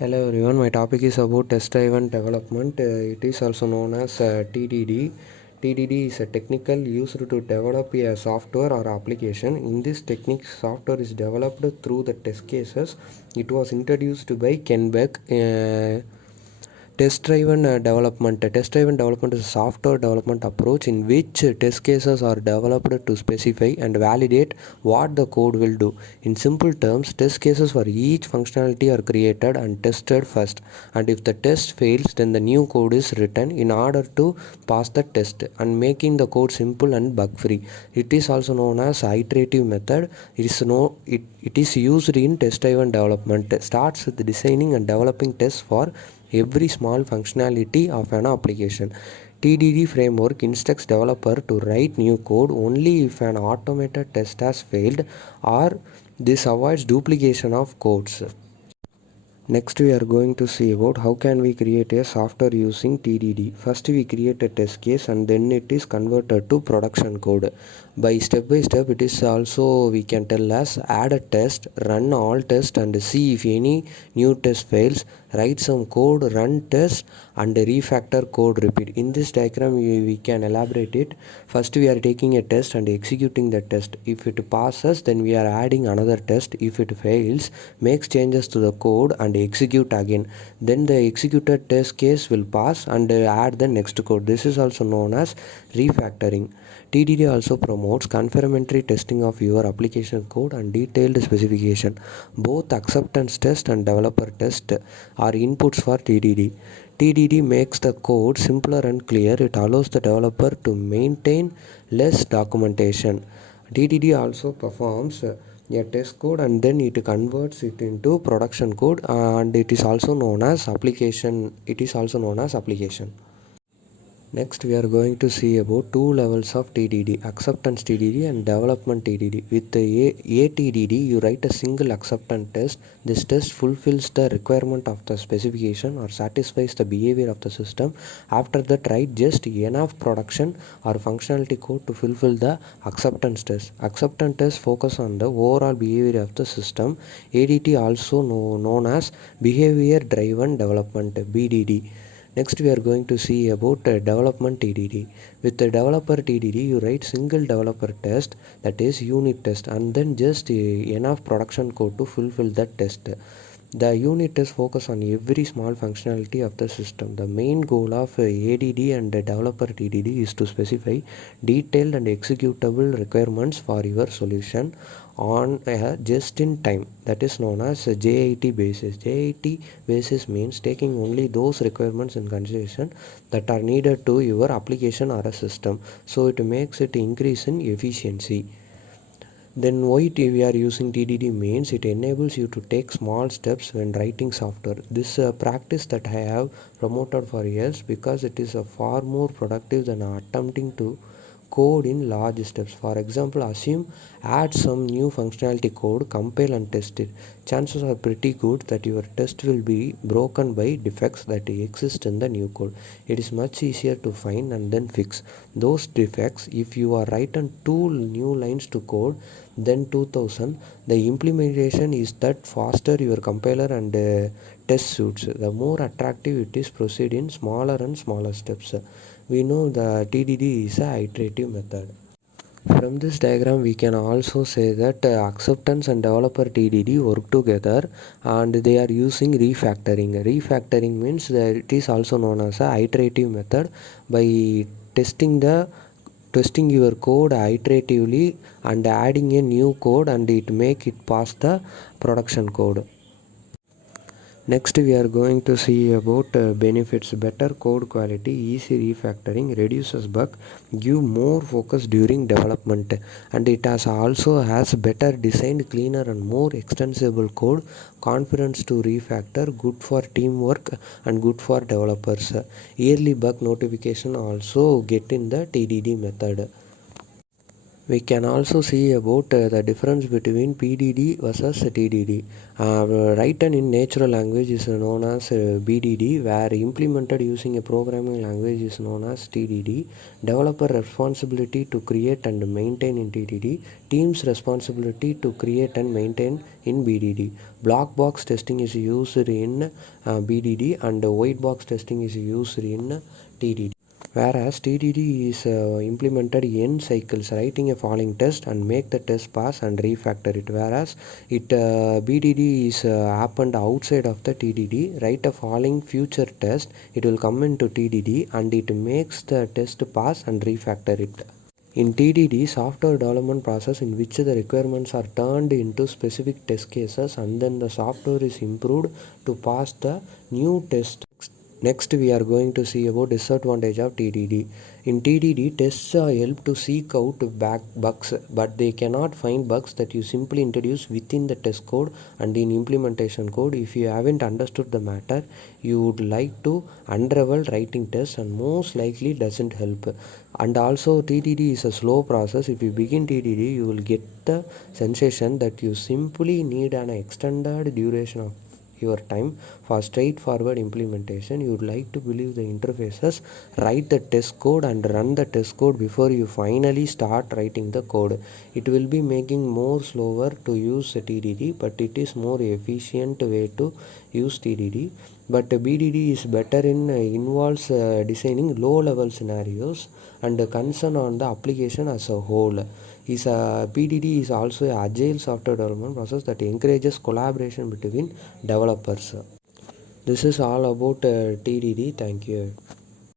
Hello everyone, my topic is about test driven development. It is also known as TDD. TDD is a technical used to develop a software or application. In this technique, software is developed through the test cases. It was introduced by Ken Beck. Test-driven development. Test-driven development is a software development approach in which test cases are developed to specify and validate what the code will do. In simple terms, test cases for each functionality are created and tested first, and if the test fails, then the new code is written in order to pass the test and making the code simple and bug-free. It is also known as iterative method. It is used in test-driven development. It starts with designing and developing tests for every small functionality of an application. TDD framework instructs developer to write new code only if an automated test has failed, or this avoids duplication of codes. Next we are going to see about how can we create a software using TDD. First we create a test case and then it is converted to production code. By step it is also we can tell as add a test, run all tests and see if any new test fails, write some code, run test and refactor code repeat. In this diagram we can elaborate it. First we are taking a test and executing the test. If it passes, then we are adding another test. If it fails, makes changes to the code and execute again. Then the executed test case will pass and add the next code. This is also known as refactoring. TDD also promotes confirmatory testing of your application code and detailed specification. Both acceptance test and developer test are inputs for TDD. TDD makes the code simpler and clear. It allows the developer to maintain less documentation. TDD also performs a test code and then it converts it into production code, and it is also known as application. Next we are going to see about two levels of TDD, acceptance TDD and development TDD. With the ATDD, you write a single acceptance test. This test fulfills the requirement of the specification or satisfies the behavior of the system. After that, write just enough production or functionality code to fulfill the acceptance test. Acceptance test focus on the overall behavior of the system. ADT also known as behavior driven development, BDD. Next we are going to see about development TDD. With the developer TDD, you write single developer test, that is unit test, and then just enough production code to fulfill that test. The unit test focus on every small functionality of the system. The main goal of ADD and developer TDD is to specify detailed and executable requirements for your solution on a just-in-time, that is known as a JIT basis. JIT basis means taking only those requirements in consideration that are needed to your application or a system, so it makes it increase in efficiency. Then why we are using TDD means it enables you to take small steps when writing software. This practice that I have promoted for years because it is far more productive than attempting to code in large steps. For example, assume add some new functionality code, compile and test it. Chances are pretty good that your test will be broken by defects that exist in the new code. It is much easier to find and then fix those defects if you are written 2 new lines to code than 2000. The implementation is that faster your compiler and test suits. The more attractive it is, proceed in smaller and smaller steps. We know the TDD is a iterative method. From this diagram we can also say that acceptance and developer TDD work together and they are using refactoring. Refactoring means that it is also known as a iterative method. By testing your code iteratively and adding a new code and it make it pass the production code. Next we are going to see about benefits. Better code quality, easy refactoring, reduces bug, give more focus during development, and it also has better designed, cleaner and more extensible code, confidence to refactor, good for teamwork and good for developers. Yearly bug notification also get in the TDD method. We can also see about the difference between PDD versus TDD. Written in natural language is known as BDD, where implemented using a programming language is known as TDD. Developer responsibility to create and maintain in TDD. Team's responsibility to create and maintain in BDD. Black box testing is used in BDD and white box testing is used in TDD. Whereas TDD is implemented in cycles, writing a falling test and make the test pass and refactor it. Whereas BDD is happened outside of the TDD, write a falling future test, it will come into TDD and it makes the test pass and refactor it. In TDD, software development process in which the requirements are turned into specific test cases and then the software is improved to pass the new test. Next, we are going to see about disadvantage of TDD. In TDD, tests are help to seek out back bugs, but they cannot find bugs that you simply introduce within the test code and in implementation code. If you haven't understood the matter, you would like to unravel writing tests and most likely doesn't help. And also TDD is a slow process. If you begin TDD, you will get the sensation that you simply need an extended duration of your time for straightforward implementation. You would like to believe the interfaces, write the test code and run the test code before you finally start writing the code. It will be making more slower to use TDD, but it is more efficient way to use TDD. But BDD is better in involves designing low level scenarios and concern on the application as a whole. PDD is also an agile software development process that encourages collaboration between developers. This is all about TDD. Thank you.